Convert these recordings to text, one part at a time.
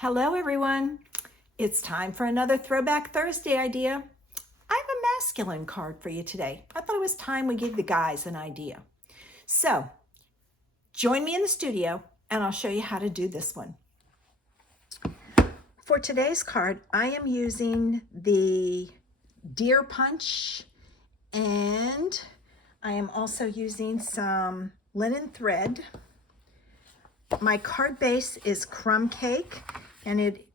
Hello everyone. It's time for another Throwback Thursday idea. I have a masculine card for you today. I thought it was time we give the guys an idea. So join me in the studio and I'll show you how to do this one. For today's card, I am using the deer punch, and I am also using some linen thread. My card base is crumb cake, and it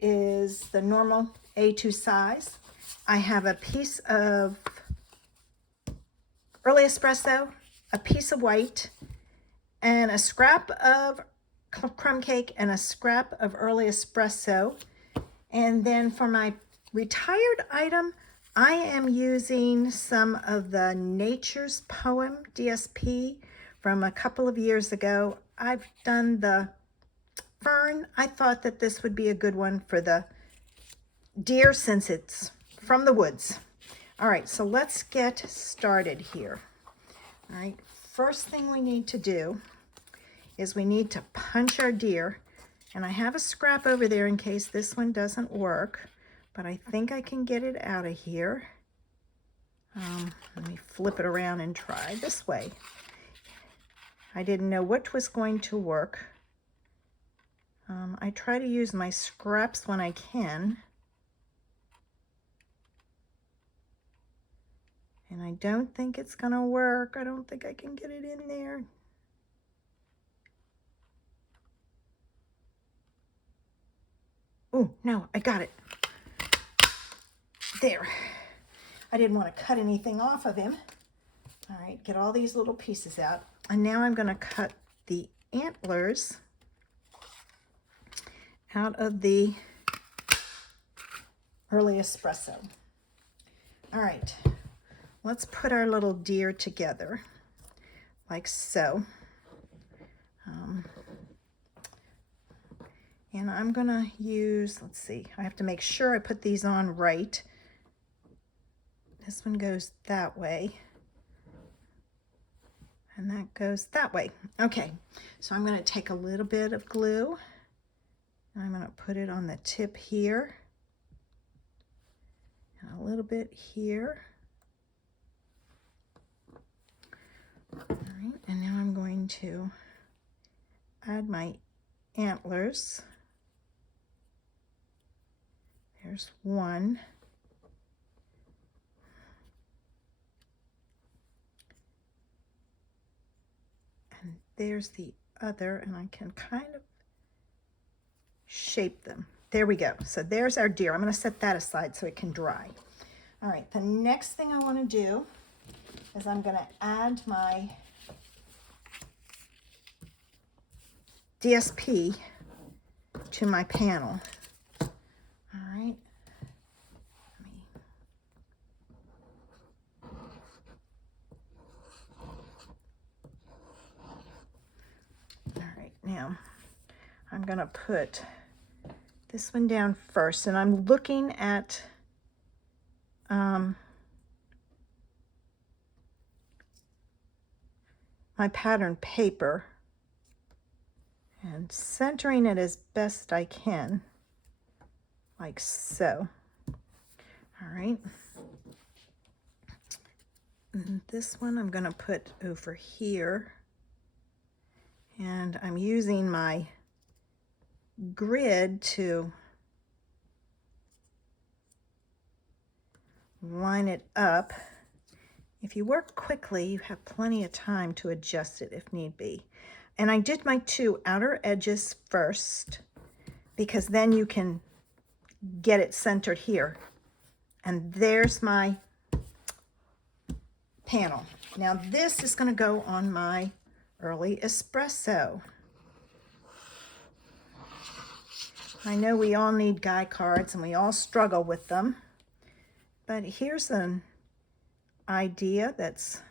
is the normal A2 size. I have a piece of early espresso, a piece of white, and a scrap of crumb cake and a scrap of early espresso. And then for my retired item, I am using some of the Nature's Poem DSP from a couple of years ago. I've done the fern. I thought that this would be a good one for the deer since it's from the woods. All right, so let's get started here. All right, first thing we need to do is we need to punch our deer. And I have a scrap over there in case this one doesn't work, but I think I can get it out of here. Let me flip it around and try this way. I didn't know which was going to work. I try to use my scraps when I can. And I don't think it's gonna work. I don't think I can get it in there. Oh, no, I got it. There. I didn't want to cut anything off of him. All right, get all these little pieces out. And now I'm gonna cut the antlers out of the early espresso. All right, let's put our little deer together like so. And I'm gonna use, let's see, I have to make sure I put these on right. This one goes that way. And that goes that way. Okay, so I'm gonna take a little bit of glue. And I'm gonna put it on the tip here. And a little bit here. All right, and now I'm going to add my antlers. There's one. And there's the other, and I can kind of shape them. There we go. So there's our deer. I'm going to set that aside so it can dry. All right, the next thing I want to do is I'm going to add my DSP to my panel. All right. All right, now I'm going to put this one down first, and I'm looking at my pattern paper and centering it as best I can, like so. All right. And this one I'm going to put over here, and I'm using my grid to line it up. If you work quickly, you have plenty of time to adjust it if need be. And I did my two outer edges first because then you can get it centered here. And there's my panel. Now this is going to go on my early espresso. I know we all need guy cards and we all struggle with them, but here's an idea that's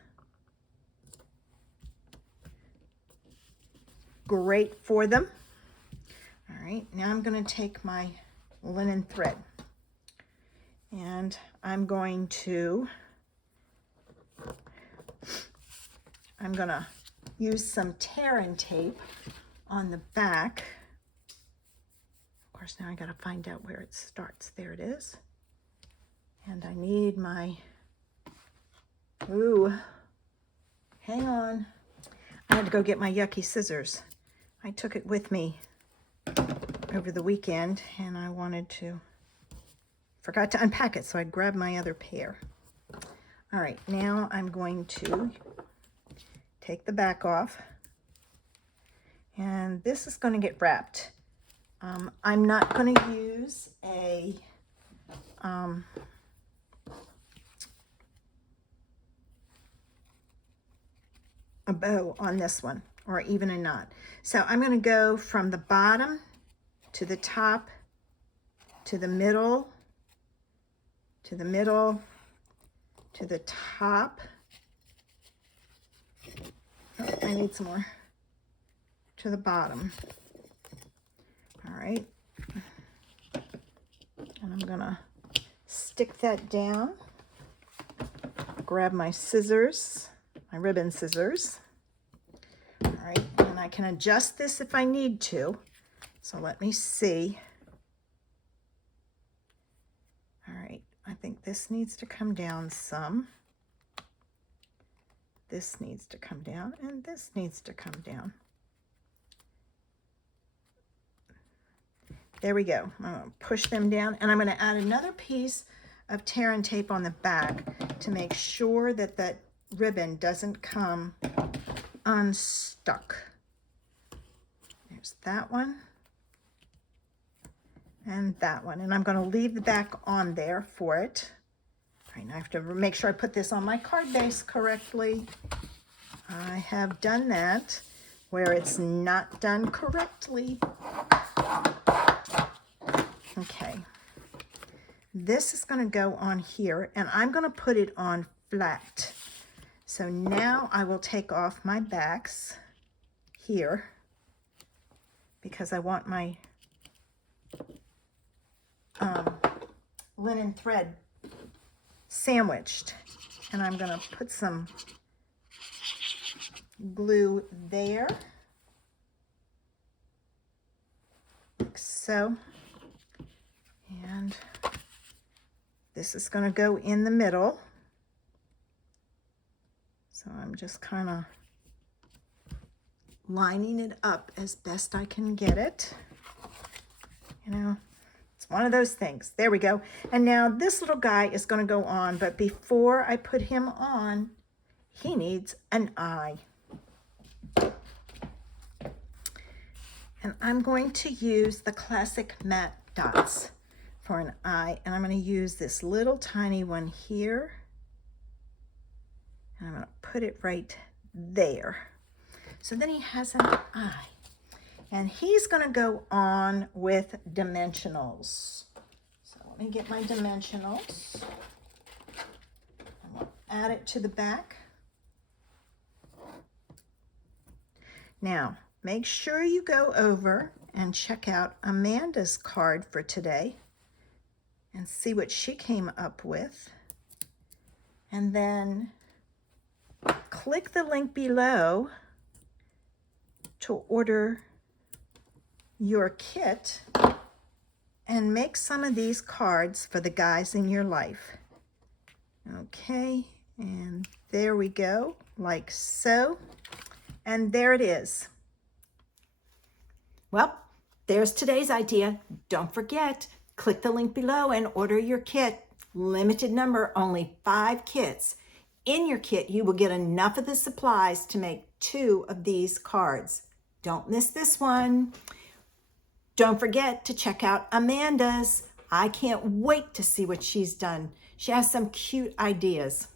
great for them. All right, now I'm going to take my linen thread and I'm going to use some tear and tape on the back gosh, now I gotta find out where it starts. There it is. And I need my, ooh, hang on. I had to go get my yucky scissors. I took it with me over the weekend and I forgot to unpack it, so I grabbed my other pair. All right, now I'm going to take the back off, and this is going to get wrapped. I'm not going to use a bow on this one, or even a knot. So I'm going to go from the bottom to the top, to the middle, to the middle, to the top. Oh, I need some more. To the bottom. All right. And I'm gonna stick that down. Grab my scissors, my ribbon scissors. All right, and I can adjust this if I need to. So let me see. All right, I think this needs to come down some. This needs to come down, and this needs to come down. There we go. I'm going to push them down, and I'm going to add another piece of tear and tape on the back to make sure that that ribbon doesn't come unstuck. There's that one and that one, and I'm going to leave the back on there for it. All right, now I have to make sure I put this on my card base correctly. I have done that. Where it's not done correctly. Okay, this is going to go on here, and I'm going to put it on flat. So now I will take off my backs here because I want my linen thread sandwiched, and I'm going to put some glue there, like so. And this is going to go in the middle. So I'm just kind of lining it up as best I can get it. You know, it's one of those things. There we go. And now this little guy is going to go on, but before I put him on, he needs an eye. And I'm going to use the classic matte dots for an eye, and I'm going to use this little tiny one here, and I'm going to put it right there. So then he has an eye, and he's going to go on with dimensionals. So let me get my dimensionals. I'm going to add it to the back. Now, make sure you go over and check out Amanda's card for today and see what she came up with. And then click the link below to order your kit and make some of these cards for the guys in your life. Okay, and there we go, like so. And there it is. Well, there's today's idea. Don't forget, click the link below and order your kit. Limited number, only 5 kits. In your kit, you will get enough of the supplies to make 2 of these cards. Don't miss this one. Don't forget to check out Amanda's. I can't wait to see what she's done. She has some cute ideas.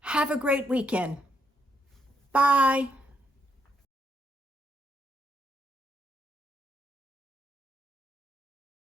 Have a great weekend. Bye.